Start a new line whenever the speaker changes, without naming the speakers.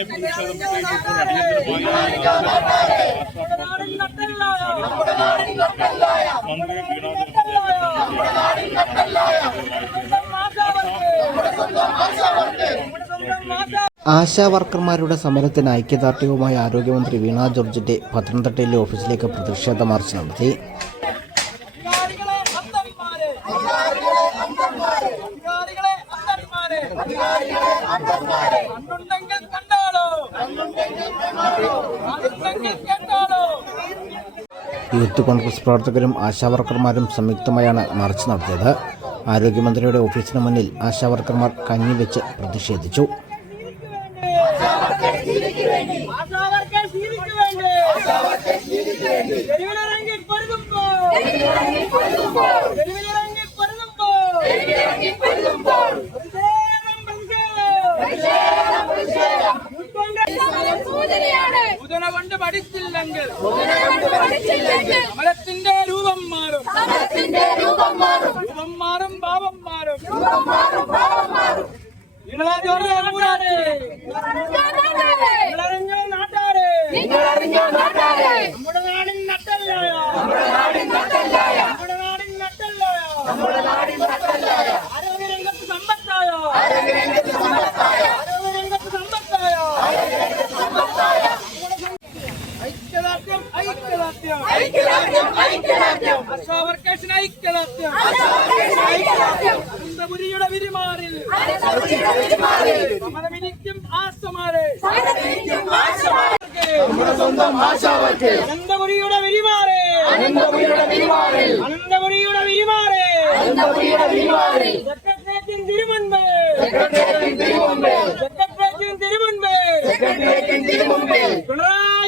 വ്യവസായം ആശാ വർക്കർമാരുടെ സമരത്തിന് ഐക്യദാർഢ്യവുമായി ആരോഗ്യമന്ത്രി വീണ ജോർജിന്റെ പത്തനംതിട്ടയിലെ ഓഫീസിലേക്ക് പ്രതിഷേധ മാർച്ച് നടത്തി.
അന്നുണ്ടെങ്കിൽ
യൂത്ത് കോൺഗ്രസ് പ്രവർത്തകരും ആശാവർക്കർമാരും സംയുക്തമായാണ് മാർച്ച് നടത്തിയത്. ആരോഗ്യമന്ത്രിയുടെ ഓഫീസിന് മുന്നിൽ ആശാവർക്കർമാർ കഞ്ഞി വെച്ച് പ്രതിഷേധിച്ചു.
ആശാവർക്കർ സൂചന കൊണ്ട് പഠിച്ചില്ലെങ്കിൽ സമരത്തിന്റെ രൂപം മാറും.
രൂപം മാറും.
ഭാവം മാറും.
രൂപം
ഐക്യദാർഢ്യം. ഐക്യദാർഢ്യം.
ഐക്യദാർഢ്യം.
അശോവർക്കേഷൻ ഐക്യദാർഢ്യം.
ഐക്യദാർഢ്യം
അനന്തപുരിയുടെ വിരിമാറിൽ.
അനന്തപുരിയുടെ വിരിമാറിൽ.
സമരമിരിക്കും ആശമാരെ.
സമരമിരിക്കും ആശമാരെ.
നമ്മുടെ സ്വന്തം ആശാവർക്ക്.
അനന്തപുരിയുടെ വിരിമാറെ.
അനന്തപുരിയുടെ വിരിമാറെ
അനന്തപുരിയുടെ വിരിമാറെ.
അനന്തപുരിയുടെ വിരിമാറെ
സെക്രട്ടേറിയറ്റിൻ തിരുമുൻപ്.
സെക്രട്ടേറിയറ്റിൻ തിരുമുൻപ്. സെക്രട്ടേറിയറ്റിൻ തിരുമുൻപ്. സെക്രട്ടേറിയറ്റിൻ പിണറായി